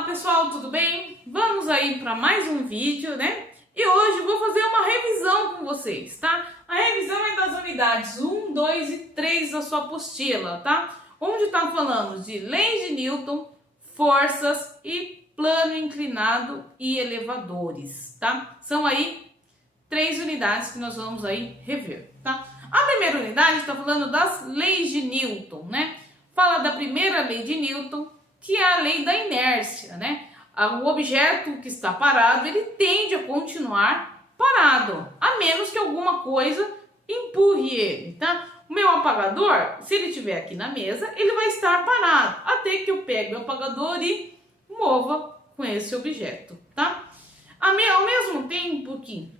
Olá pessoal, tudo bem? Vamos aí para mais um vídeo, né? E hoje vou fazer uma revisão com vocês, tá? A revisão é das unidades 1, 2 e 3 da sua apostila, tá? Onde tá falando de leis de Newton, forças e plano inclinado e elevadores, tá? São aí 3 unidades que nós vamos aí rever, tá? A primeira unidade está falando das leis de Newton, né? Fala da primeira lei de Newton, que é a lei da inércia, né? O objeto que está parado, ele tende a continuar parado, a menos que alguma coisa empurre ele, tá? O meu apagador, se ele estiver aqui na mesa, ele vai estar parado, até que eu pegue o apagador e mova com esse objeto, tá? Ao mesmo tempo que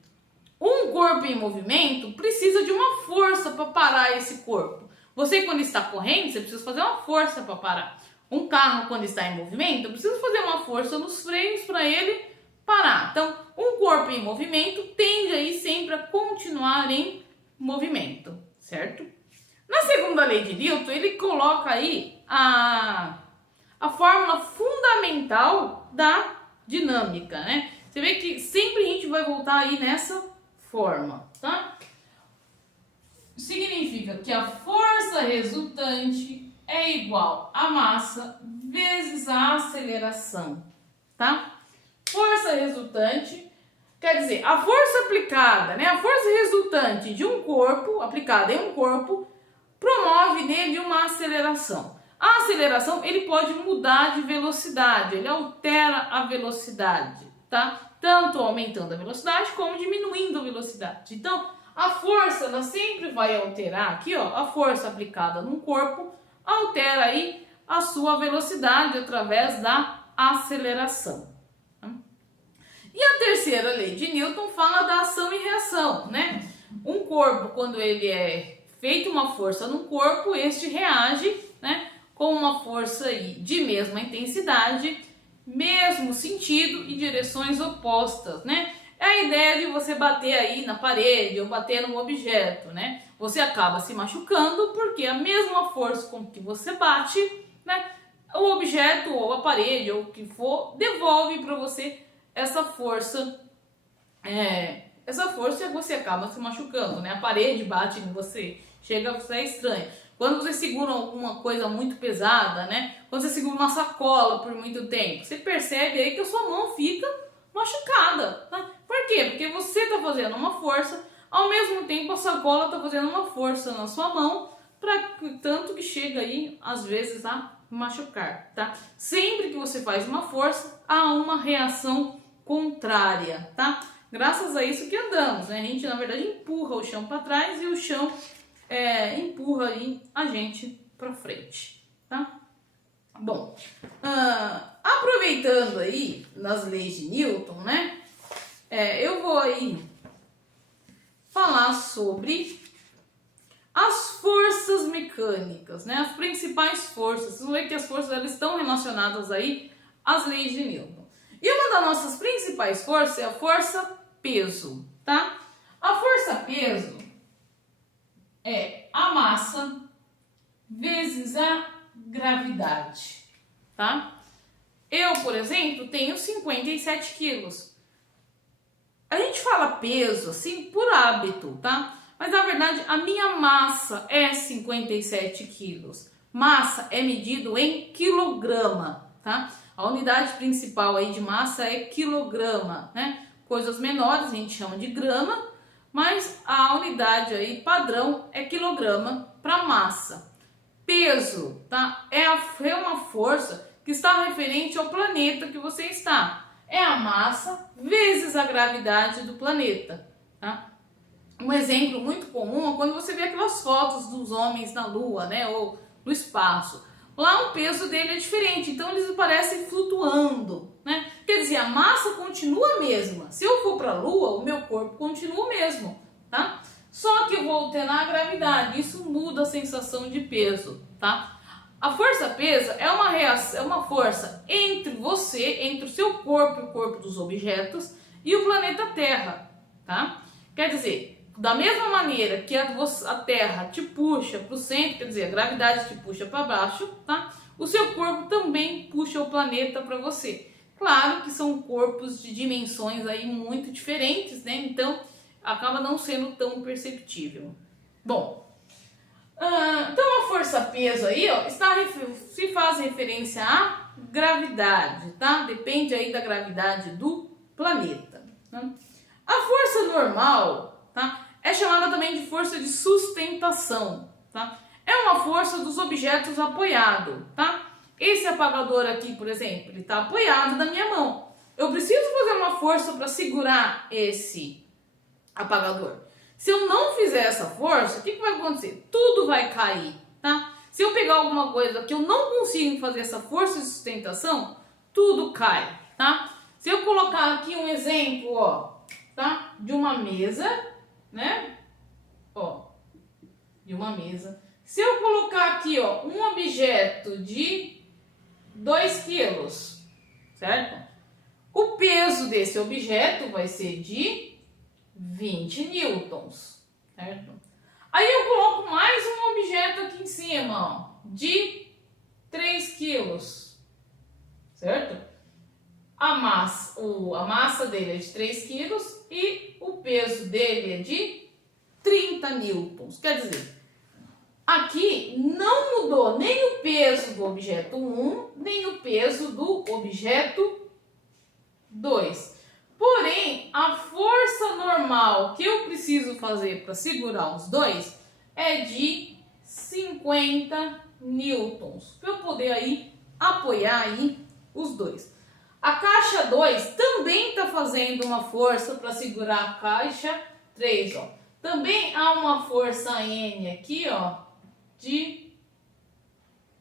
um corpo em movimento precisa de uma força para parar esse corpo. Você, quando está correndo, você precisa fazer uma força para parar. Um carro, quando está em movimento, eu preciso fazer uma força nos freios para ele parar. Então, um corpo em movimento tende aí sempre a continuar em movimento, certo? Na segunda lei de Newton, ele coloca aí a fórmula fundamental da dinâmica, né? Você vê que sempre a gente vai voltar aí nessa forma, tá? Significa que a força resultante é igual a massa vezes a aceleração, tá? Força resultante, quer dizer, a força aplicada, né? A força resultante de um corpo, aplicada em um corpo, promove nele uma aceleração. A aceleração, ele pode mudar de velocidade, ele altera a velocidade, tá? Tanto aumentando a velocidade como diminuindo a velocidade. Então, a força, ela sempre vai alterar aqui, ó, a força aplicada num corpo altera aí a sua velocidade através da aceleração. E a terceira lei de Newton fala da ação e reação, né? Um corpo, quando ele é feito uma força no corpo, este reage, né, com uma força aí de mesma intensidade, mesmo sentido e direções opostas, né? É a ideia de você bater aí na parede ou bater num objeto, né? Você acaba se machucando porque a mesma força com que você bate, né? O objeto ou a parede ou o que for devolve para você essa força. Essa força você acaba se machucando, né? A parede bate em você, chega a ser estranho. Quando você segura alguma coisa muito pesada, né? Quando você segura uma sacola por muito tempo, você percebe aí que a sua mão fica machucada, tá? Por quê? Porque você está fazendo uma força, ao mesmo tempo a sacola está fazendo uma força na sua mão, tanto que chega aí, às vezes, a machucar, tá? Sempre que você faz uma força, há uma reação contrária, tá? Graças a isso que andamos, né? A gente, na verdade, empurra o chão para trás e o chão empurra aí a gente para frente, tá? Bom, aproveitando aí nas leis de Newton, né? Eu vou aí falar sobre as forças mecânicas, né? As principais forças. Vocês vão ver que as forças elas estão relacionadas aí às leis de Newton. E uma das nossas principais forças é a força peso, tá? A força peso é a massa vezes a gravidade, tá? Eu, por exemplo, tenho 57 quilos. A gente fala peso assim por hábito, tá? Mas na verdade a minha massa é 57 quilos. Massa é medido em quilograma, tá? A unidade principal aí de massa é quilograma, né? Coisas menores a gente chama de grama, mas a unidade aí padrão é quilograma para massa. Peso, tá? É uma força que está referente ao planeta que você está. É a massa vezes a gravidade do planeta, tá? Um exemplo muito comum é quando você vê aquelas fotos dos homens na Lua, né? Ou no espaço. Lá o peso dele é diferente, então eles parecem flutuando, né? Quer dizer, a massa continua a mesma. Se eu for para a Lua, o meu corpo continua o mesmo, tá? Só que eu vou alternar a gravidade, isso muda a sensação de peso, tá? A força-peso é uma reação, é uma força entre você, entre o seu corpo e o corpo dos objetos e o planeta Terra, tá? Quer dizer, da mesma maneira que a Terra te puxa para o centro, quer dizer, a gravidade te puxa para baixo, tá? o seu corpo também puxa o planeta para você. Claro que são corpos de dimensões aí muito diferentes, né? Então acaba não sendo tão perceptível. Bom, então a força-peso aí, ó, se faz referência à gravidade, tá? Depende aí da gravidade do planeta. Né? A força normal, tá? É chamada também de força de sustentação, tá? É uma força dos objetos apoiado, tá? Esse apagador aqui, por exemplo, ele está apoiado na minha mão. Eu preciso fazer uma força para segurar esse apagador. Se eu não fizer essa força, o que vai acontecer? Tudo vai cair, tá? Se eu pegar alguma coisa que eu não consigo fazer essa força de sustentação, tudo cai, tá? Se eu colocar aqui um exemplo, ó, tá? De uma mesa, né? Ó, de uma mesa. Se eu colocar aqui, ó, um objeto de 2 quilos, certo? O peso desse objeto vai ser de 20 newtons, certo? Aí eu coloco mais um objeto aqui em cima, ó, de 3 quilos, certo? A massa dele é de 3 quilos e o peso dele é de 30 newtons. Quer dizer, aqui não mudou nem o peso do objeto 1, nem o peso do objeto 2. Porém, a força normal que eu preciso fazer para segurar os dois é de 50 newtons, para eu poder aí apoiar aí os dois. A caixa 2 também está fazendo uma força para segurar a caixa 3, ó. Também há uma força N aqui, ó, de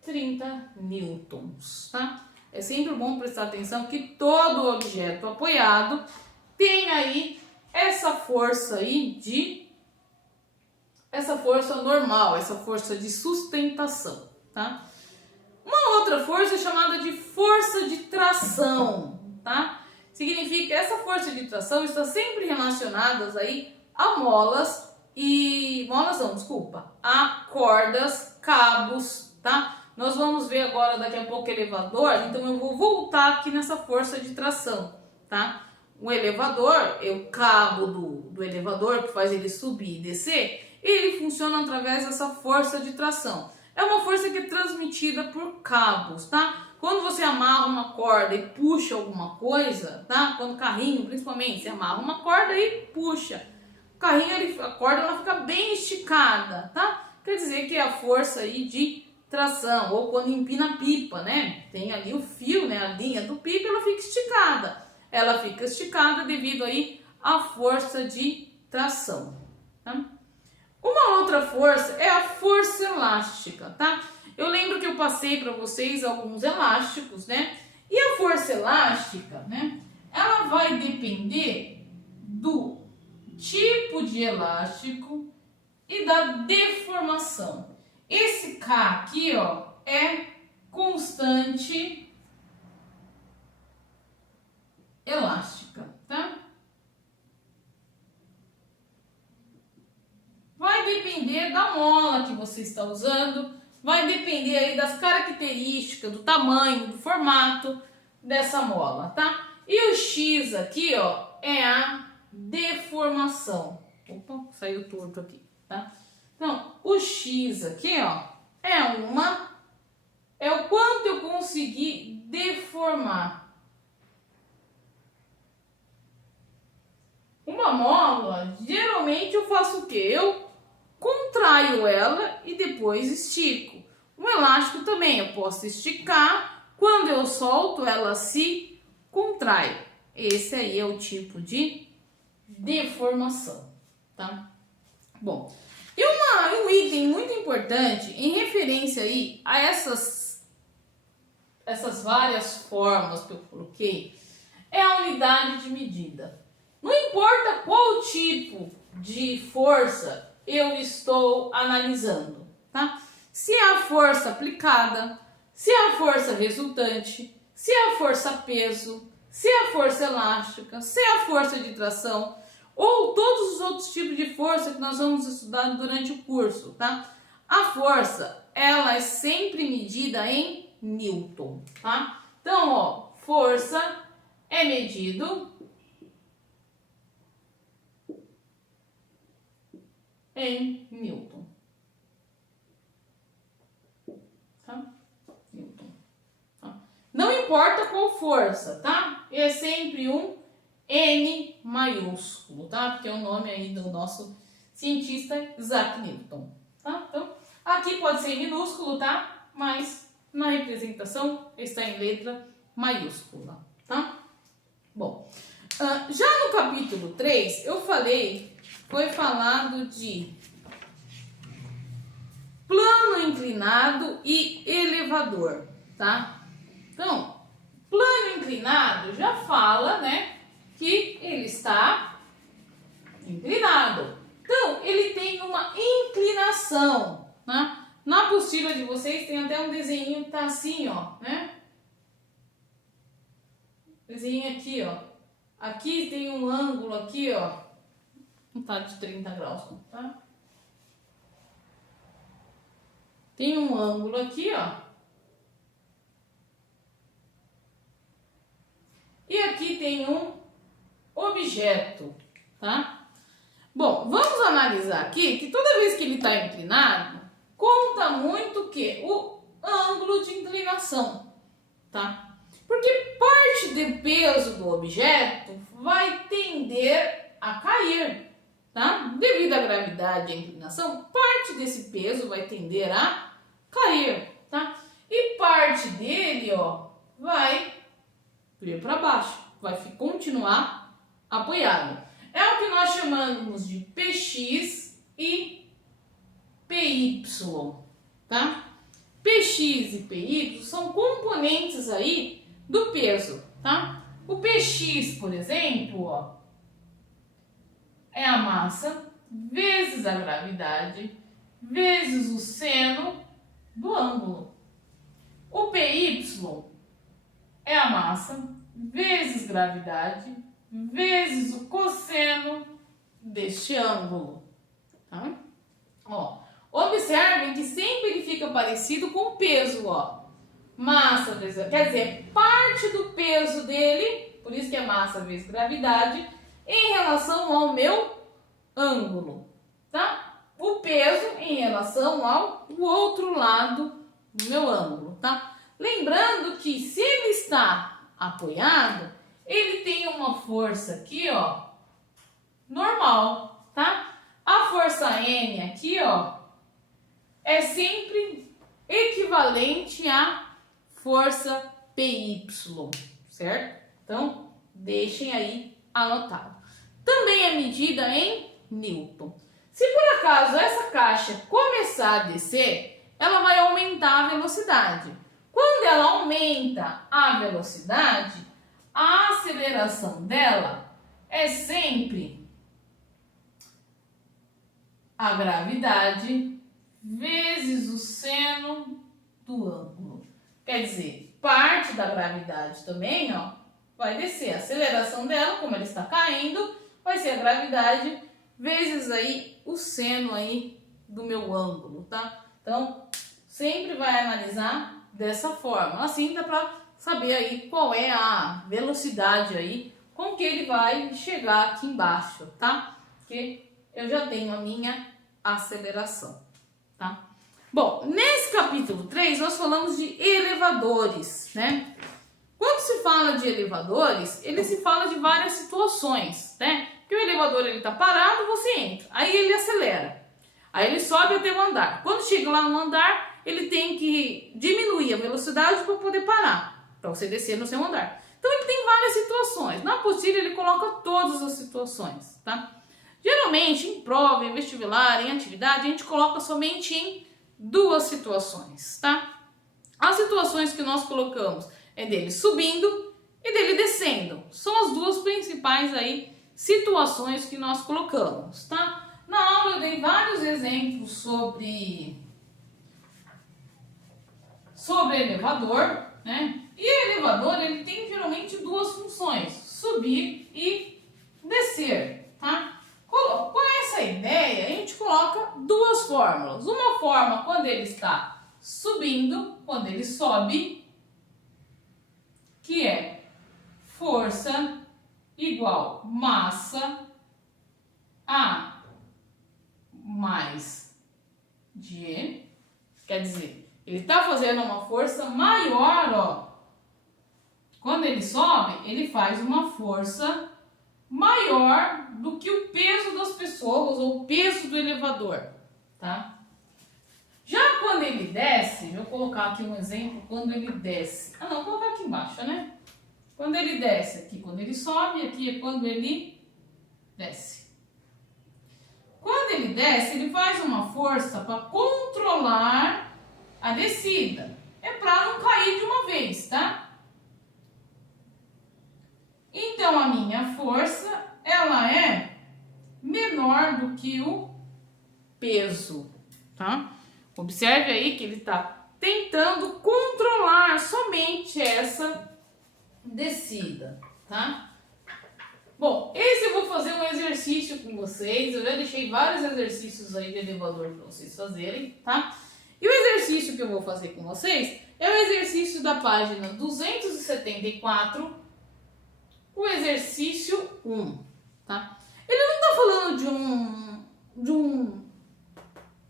30 newtons, tá? É sempre bom prestar atenção que todo objeto apoiado tem aí essa força normal, essa força de sustentação, tá? Uma outra força é chamada de força de tração, tá? Significa que essa força de tração está sempre relacionada aí a a cordas, cabos, tá? Nós vamos ver agora daqui a pouco elevador, então eu vou voltar aqui nessa força de tração, tá? O elevador, é o cabo do elevador que faz ele subir e descer, ele funciona através dessa força de tração. É uma força que é transmitida por cabos, tá? Quando você amarra uma corda e puxa alguma coisa, tá? Quando o carrinho, principalmente, você amarra uma corda e puxa. O carrinho, a corda ela fica bem esticada, tá? Quer dizer que é a força aí de tração, ou quando empina a pipa, né? Tem ali o fio, né? A linha do pipa, ela fica esticada. Ela fica esticada devido aí à força de tração, tá? Uma outra força é a força elástica, tá? Eu lembro que eu passei para vocês alguns elásticos, né? E a força elástica, né? Ela vai depender do tipo de elástico e da deformação. Esse K aqui, ó, é constante elástica, tá? Vai depender da mola que você está usando, vai depender aí das características, do tamanho, do formato dessa mola, tá? E o X aqui, ó, é a deformação. Opa, saiu torto aqui, tá? Então, o X aqui, ó, é o quanto eu consegui deformar. Uma mola, geralmente eu faço o quê? Eu contraio ela e depois estico. Um elástico também, eu posso esticar, quando eu solto ela se contrai. Esse aí é o tipo de deformação, tá? Bom, e um item muito importante em referência aí a essas várias formas que eu coloquei é a unidade de medida. Não importa qual tipo de força eu estou analisando, tá? Se é a força aplicada, se é a força resultante, se é a força peso, se é a força elástica, se é a força de tração ou todos os outros tipos de força que nós vamos estudar durante o curso, tá? A força, ela é sempre medida em Newton, tá? Então, ó, força é medido em Newton, tá? Newton, tá? Não importa qual força, tá? É sempre um N maiúsculo, tá? Porque é o nome aí do nosso cientista Isaac Newton, tá? Então, aqui pode ser minúsculo, tá? Mas na representação está em letra maiúscula, tá? Bom, já no capítulo 3, foi falado de plano inclinado e elevador, tá? Então, plano inclinado já fala, né, que ele está inclinado. Então, ele tem uma inclinação, né? Na apostila de vocês tem até um desenho que tá assim, ó, né? Desenho aqui, ó. Aqui tem um ângulo aqui, ó. Não tá de 30 graus, tá? Tem um ângulo aqui, ó. E aqui tem um objeto, tá? Bom, vamos analisar aqui que toda vez que ele está inclinado, conta muito o quê? O ângulo de inclinação, tá? Porque parte do peso do objeto vai tender a cair, tá? Devido à gravidade e à inclinação, parte desse peso vai tender a cair, tá? E parte dele, ó, vai vir para baixo, vai continuar apoiado. É o que nós chamamos de PX e PY, tá? PX e PY são componentes aí do peso, tá? O PX, por exemplo, ó, é a massa vezes a gravidade vezes o seno do ângulo. O PY é a massa vezes gravidade vezes o cosseno deste ângulo, tá? Ó, observem que sempre ele fica parecido com o peso, ó. Massa vezes, quer dizer, parte do peso dele, por isso que é massa vezes gravidade, em relação ao meu ângulo, tá? O peso em relação ao outro lado do meu ângulo, tá? Lembrando que se ele está apoiado, ele tem uma força aqui, ó, normal, tá? A força N aqui, ó, é sempre equivalente à força PY, certo? Então, deixem aí anotado. Também é medida em Newton. Se por acaso essa caixa começar a descer, ela vai aumentar a velocidade. Quando ela aumenta a velocidade, a aceleração dela é sempre a gravidade vezes o seno do ângulo. Quer dizer, parte da gravidade também, ó, vai descer. A aceleração dela, como ela está caindo, vai ser a gravidade vezes aí o seno aí do meu ângulo, tá? Então, sempre vai analisar dessa forma. Assim dá para saber aí qual é a velocidade aí com que ele vai chegar aqui embaixo, tá? Porque eu já tenho a minha aceleração, tá? Bom, nesse capítulo 3 nós falamos de elevadores, né? Quando se fala de elevadores, ele se fala de várias situações, né? Que o elevador ele tá parado, você entra, aí ele acelera, aí ele sobe até o andar. Quando chega lá no andar, ele tem que diminuir a velocidade para poder parar, para você descer no seu andar. Então ele tem várias situações. Na apostila ele coloca todas as situações, tá? Geralmente em prova, em vestibular, em atividade, a gente coloca somente em duas situações, tá? As situações que nós colocamos é dele subindo e dele descendo. São as duas principais aí situações que nós colocamos, tá? Na aula eu dei vários exemplos sobre elevador, né? E o elevador ele tem geralmente duas funções: subir e descer, tá? Com essa ideia a gente coloca duas fórmulas. Uma forma quando ele está subindo, quando ele sobe, que é força igual massa A mais G, quer dizer, ele está fazendo uma força maior, ó. Quando ele sobe, ele faz uma força maior do que o peso das pessoas ou o peso do elevador, tá? Já quando ele desce, vou colocar aqui um exemplo, quando ele desce. Ah, não, vou colocar aqui embaixo, né? Quando ele desce aqui, quando ele sobe, aqui é quando ele desce. Quando ele desce, ele faz uma força para controlar a descida. É para não cair de uma vez, tá? Então, a minha força, ela é menor do que o peso, tá? Observe aí que ele está tentando controlar somente essa descida, tá? Bom, esse eu vou fazer um exercício com vocês. Eu já deixei vários exercícios aí de elevador para vocês fazerem, tá? E o exercício que eu vou fazer com vocês é o exercício da página 274, o exercício 1, tá? Ele não está falando de um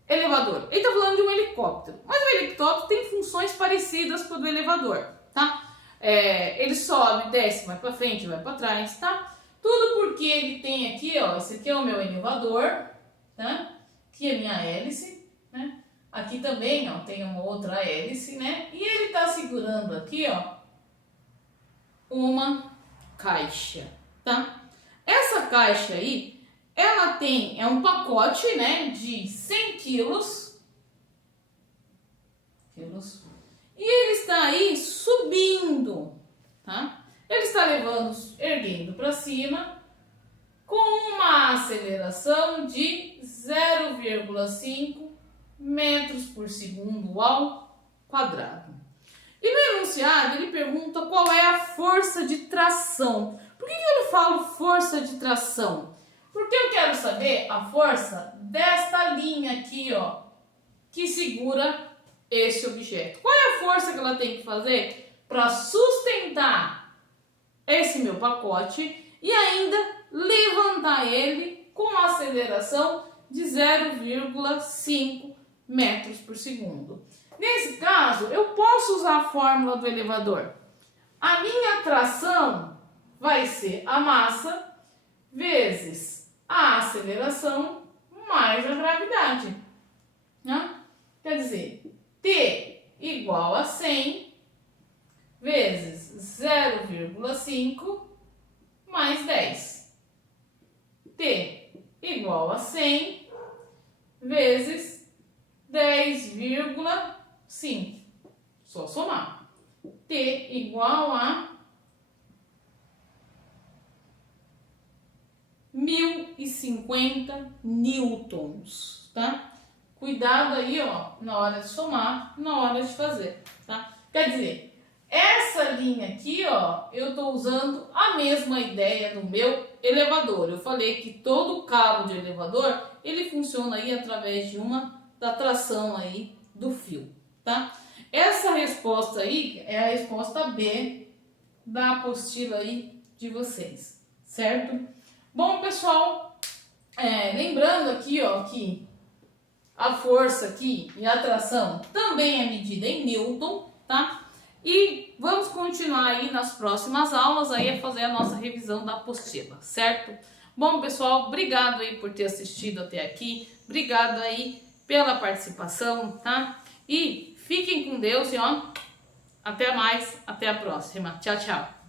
elevador, ele está falando de um helicóptero. Mas o helicóptero tem funções parecidas com o do elevador, tá? Ele sobe, desce, vai para frente, vai para trás, tá? Tudo porque ele tem aqui, ó, esse aqui é o meu elevador, tá? Aqui é a minha hélice, né? Aqui também, ó, tem uma outra hélice, né? E ele está segurando aqui, ó, uma caixa, tá? Essa caixa aí, ela é um pacote, né, de 100 quilos, e ele está aí subindo, tá? Ele está erguendo para cima com uma aceleração de 0,5 metros por segundo ao quadrado. E no enunciado ele pergunta qual é a força de tração. Por que eu falo força de tração? Porque eu quero saber a força desta linha aqui, ó, que segura esse objeto. Qual é a força que ela tem que fazer para sustentar esse meu pacote e ainda levantar ele com uma aceleração de 0,5 metros por segundo? Nesse caso, eu posso usar a fórmula do elevador. A minha tração vai ser a massa vezes a aceleração mais a gravidade, né? Quer dizer, T igual a 100 vezes 0,5 mais 10. T igual a 100 vezes 10,5. Só somar. T igual a 1050 newtons, tá? Cuidado aí, ó, na hora de somar, na hora de fazer, tá? Quer dizer, essa linha aqui, ó, eu tô usando a mesma ideia do meu elevador. Eu falei que todo cabo de elevador, ele funciona aí através de da tração aí do fio, tá? Essa resposta aí é a resposta B da apostila aí de vocês, certo? Bom, pessoal, lembrando aqui, ó, que a força aqui e a tração também é medida em Newton, tá? E vamos continuar aí nas próximas aulas aí a fazer a nossa revisão da apostila, certo? Bom, pessoal, obrigado aí por ter assistido até aqui, obrigado aí pela participação, tá? E fiquem com Deus e ó, até mais, até a próxima. Tchau, tchau.